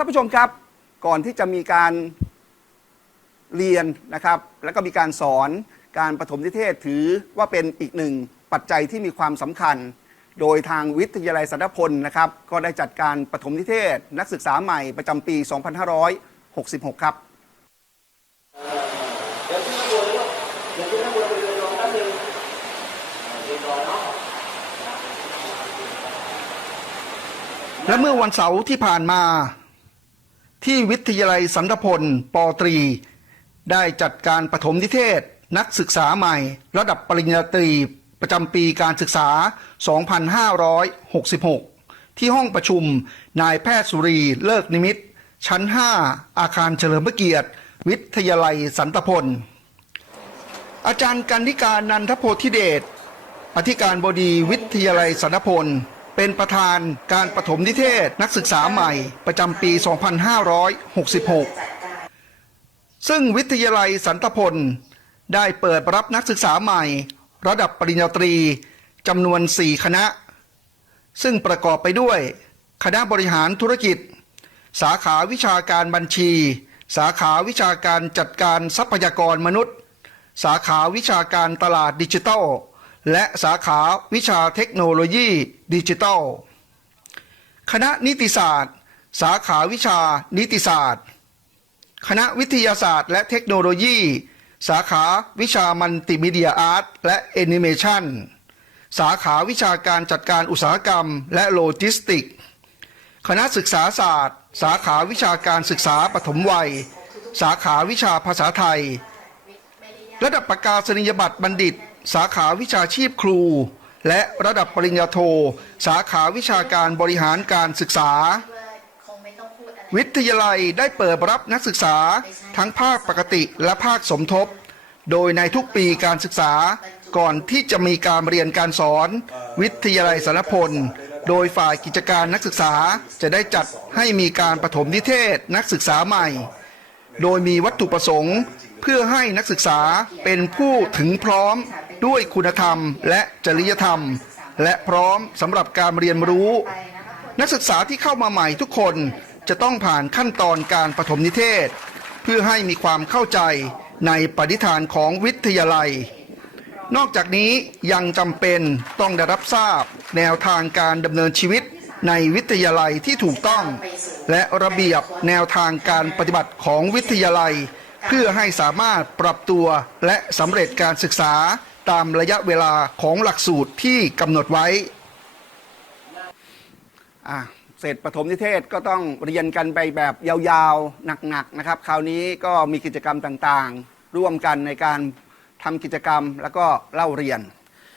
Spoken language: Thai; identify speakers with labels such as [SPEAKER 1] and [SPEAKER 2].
[SPEAKER 1] ท่านผู้ชมครับก่อนที่จะมีการเรียนนะครับแล้วก็มีการสอนการปฐมนิเทศถือว่าเป็นอีกหนึ่งปัจจัยที่มีความสำคัญ โดยทางวิทยาลัยสัตพลนะครับก็ได้จัดการปฐมนิเทศ นักศึกษาใหม่ประจำปี 2566 ครับ
[SPEAKER 2] และ
[SPEAKER 1] เมื่อวันเสาร์ที่ผ่านมา ที่วิทยาลัยสันตพลปอตรี ได้จัดการปฐมนิเทศ นักศึกษาใหม่ ระดับปริญญาตรีประจำปีการศึกษา 2566 ที่ห้องประชุมนายแพทย์สุรีเลิกนิมิต ชั้น 5 อาคารเฉลิมพระเกียรติ วิทยาลัยสันตพล อาจารย์กันนิการนันทโพธิเดช อธิการบดีวิทยาลัยสันตพล เป็นประธานการปฐมนิเทศนักศึกษาใหม่ประจำปี 2566 ซึ่งวิทยาลัยสันตพล ได้เปิดรับนักศึกษาใหม่ ระดับปริญญาตรีจำนวน 4 คณะ ซึ่งประกอบไปด้วย คณะบริหารธุรกิจ สาขาวิชาการบัญชี สาขาวิชาการจัดการทรัพยากรมนุษย์ สาขาวิชาการตลาดดิจิทัล และสาขาวิชาเทคโนโลยี ดิจิทัล คณะนิติศาสตร์ สาขาวิชานิติศาสตร์ คณะวิทยาศาสตร์ และเทคโนโลยี สาขาวิชามัลติมีเดียอาร์ตและแอนิเมชันสาขาวิชาการจัดการอุตสาหกรรม และโลจิสติก คณะศึกษาศาสตร์ สาขาวิชาการศึกษาปฐมวัย สาขาวิชาภาษาไทย ระดับประกาศนียบัตรบัณฑิต สาขาวิชาชีพครู และระดับปริญญาโท สาขาวิชาการบริหารการศึกษา วิทยาลัยได้เปิดรับนักศึกษาทั้งภาคปกติและภาคสมทบ โดยในทุกปีการศึกษาก่อนที่จะมีการเรียนการสอน วิทยาลัยสารพล โดยฝ่ายกิจการนักศึกษาจะได้จัดให้มีการปฐมนิเทศนักศึกษาใหม่ โดยมีวัตถุประสงค์ เพื่อให้นักศึกษาเป็นผู้ถึงพร้อมด้วยคุณธรรมและจริยธรรม และพร้อมสำหรับการเรียนรู้ นักศึกษาที่เข้ามาใหม่ทุกคนจะต้องผ่านขั้นตอนการปฐมนิเทศ เพื่อให้มีความเข้าใจในปฏิฐานของวิทยาลัย นอกจากนี้ยังจำเป็นต้องได้รับทราบแนวทางการดำเนินชีวิตในวิทยาลัยที่ถูกต้อง และระเบียบแนวทางการปฏิบัติของวิทยาลัย เพื่อให้สามารถปรับตัวและสำเร็จการศึกษาตามระยะเวลาของหลักสูตรที่กำหนดไว้เสร็จปฐมนิเทศก็ต้องเรียนกันไปแบบยาวๆ หนักๆ นะครับ คราวนี้ก็มีกิจกรรมต่างๆ ร่วมกันในการทำกิจกรรมแล้วก็เล่าเรียน